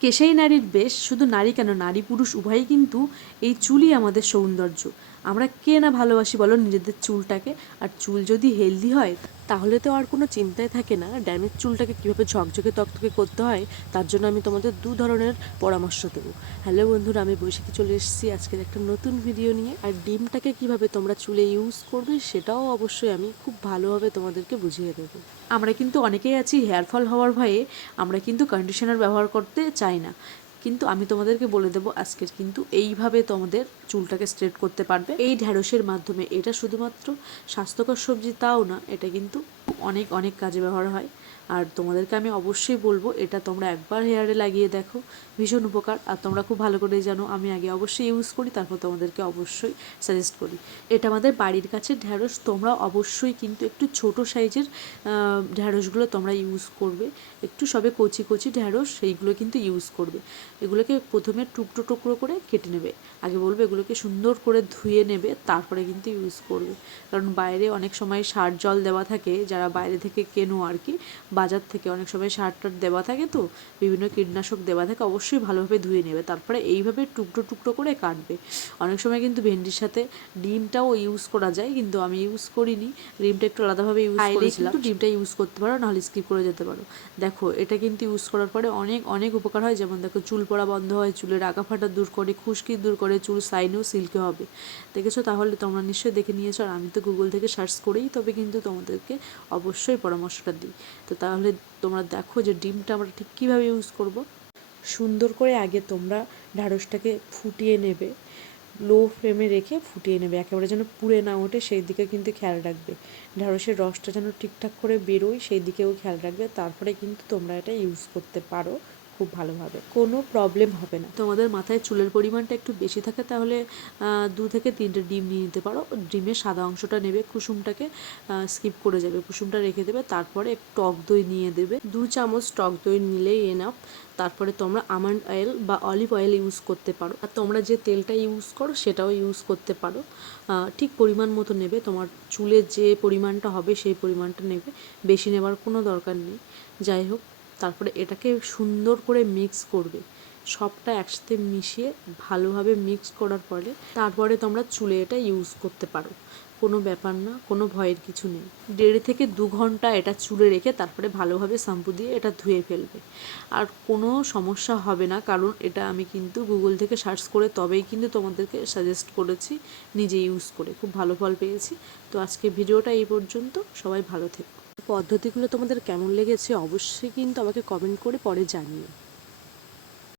কেশাই নারীর বেশ শুধু নারী কেন নারী পুরুষ উভয়ই কিন্তু এই চুলই আমাদের সৌন্দর্য। আমরা কে না ভালোবাসি বলো নিজেদের চুলটাকে? আর চুল যদি হেলদি হয়, তাহলে তো আর কোনো চিন্তাই থাকে না। ড্যামেজ চুলটাকে কীভাবে ঝকঝকে তকতকে করতে হয়, তার জন্য আমি তোমাদের দু ধরনের পরামর্শ দেবো। হ্যালো বন্ধুরা, আমি বৈশাখী চলে এসেছি আজকের একটা নতুন ভিডিও নিয়ে। আর ডিমটাকে কীভাবে তোমরা চুলে ইউজ করবে, সেটাও অবশ্যই আমি খুব ভালোভাবে তোমাদেরকে বুঝিয়ে দেবো। আমরা কিন্তু অনেকেই আছি হেয়ার ফল হওয়ার ভয়ে, আমরা কিন্তু কন্ডিশনার ব্যবহার করতে চাই না। কিন্তু আমি তোমাদেরকে বলে দেবো আজকের কিন্তু এইভাবে তোমাদের চুলটাকে স্ট্রেট করতে পারবে। এই ঢ্যাঁড়সের মাধ্যমে এটা শুধুমাত্র স্বাস্থ্যকর সবজি তাও না, এটা কিন্তু অনেক অনেক কাজে ব্যবহার হয়। আর তোমাদেরকে আমি অবশ্যই বলব, এটা তোমরা একবার হেয়ারে লাগিয়ে দেখো। ভীষণ উপকার। আর তোমরা খুব ভালো করে জানো, আমি আগে অবশ্যই ইউজ করি, তারপর তোমাদেরকে অবশ্যই সাজেস্ট করি। এটা আমাদের বাড়ির কাছে ঢ্যাঁড়স, তোমরা অবশ্যই কিন্তু একটু ছোট সাইজের ঢ্যাঁড়সগুলো তোমরা ইউজ করবে। একটু সবে কচি কচি ঢ্যাঁড়স, সেইগুলো কিন্তু ইউজ করবে। এগুলোকে প্রথমে টুকরো টুকরো করে কেটে নেবে। আগে বলবে এগুলোকে সুন্দর করে ধুয়ে নেবে, তারপরে কিন্তু ইউজ করবে। কারণ বাইরে অনেক সময় সার জল দেওয়া থাকে, যারা বাইরে থেকে কেনো আর কি বাজার থেকে অনেক সময় সার টার দেওয়া থাকে তো বিভিন্ন কীটনাশক দেওয়া থাকে অবশ্যই ভালোভাবে ধুয়ে নেবে। তারপরে এইভাবে টুকরো টুকরো করে কাটবে। অনেক সময় কিন্তু ভেন্ডির সাথে ডিমটাও ইউজ করা যায় কিন্তু আমি ইউজ করিনি। ডিমটা একটু আলাদাভাবে ইউজ করেছিলাম। ডিমটা ইউজ করতে পারো নাহলে স্কিপ করে যেতে পারো। দেখো এটা কিন্তু ইউজ করার পরে অনেক অনেক উপকার হয়। যেমন দেখো চুল পড়া বন্ধ হয় চুলের আঁকা ফাটা দূর করে খুশকি দূর করে চুল সাইনেও সিল্কে হবে। দেখেছ? তাহলে তোমরা নিশ্চয়ই দেখে নিয়েছো আর আমি তো গুগল থেকে সার্চ করেই তবে কিন্তু তোমাদেরকে অবশ্যই পরামর্শটা দিই। তো তাহলে তোমরা দেখো যে ডিমটা আমরা ঠিক কীভাবে ইউজ করব। সুন্দর করে আগে তোমরা ঢ্যাঁড়সটাকে ফুটিয়ে নেবে। লো ফ্লেমে রেখে ফুটিয়ে নেবে। একেবারে যেন পুড়ে না ওঠে, সেই দিকে কিন্তু খেয়াল রাখবে। ঢ্যাঁড়সের রসটা যেন ঠিকঠাক করে বেরোয়, সেই দিকেও খেয়াল রাখবে। তারপরে কিন্তু তোমরা এটা ইউজ করতে পারো। খুব ভালোভাবে, কোনো প্রবলেম হবে না। তোমাদের মাথায় চুলের পরিমাণটা একটু বেশি থাকে, তাহলে দু থেকে তিনটে ডিম নিয়ে নিতে পারো। ডিমের সাদা অংশটা নেবে, কুসুমটাকে স্কিপ করে যাবে। কুসুমটা রেখে দেবে, তারপরে টক দই নিয়ে দেবে। দু চামচ টক দই নিলেই এনাফ তারপরে তোমরা আমন্ড অয়েল বা অলিভ অয়েল ইউজ করতে পারো। আর তোমরা যে তেলটা ইউজ করো, সেটাও ইউজ করতে পারো। ঠিক পরিমাণ মতো নেবে। তোমার চুলের যে পরিমাণটা হবে, সেই পরিমাণটা নেবে। বেশি নেবার কোনো দরকার নেই। যাই হোক তারপরে এটাকে সুন্দর করে মিক্স করবে। সবটা একসাথে মিশিয়ে ভালোভাবে মিক্স করার পরে তারপরে তোমরা চুলে এটা ইউজ করতে পারো। কোনো ব্যাপার না, কোনো ভয়ের কিছু নেই। দেড় থেকে দু ঘণ্টা এটা চুলে রেখে তারপরে ভালোভাবে শ্যাম্পু দিয়ে এটা ধুয়ে ফেলবে। আর কোনো সমস্যা হবে না, কারণ এটা আমি কিন্তু গুগল থেকে সার্চ করে তবেই কিন্তু তোমাদেরকে সাজেস্ট করেছি, নিজে ইউজ করে। খুব ভালো ফল পেয়েছি। তো আজকে ভিডিওটা এই পর্যন্ত। সবাই ভালো থেকো। পদ্ধতিগুলো তোমাদের কেমন লেগেছে অবশ্যই কিন্তু আমাকে কমেন্ট করে পরে জানিও।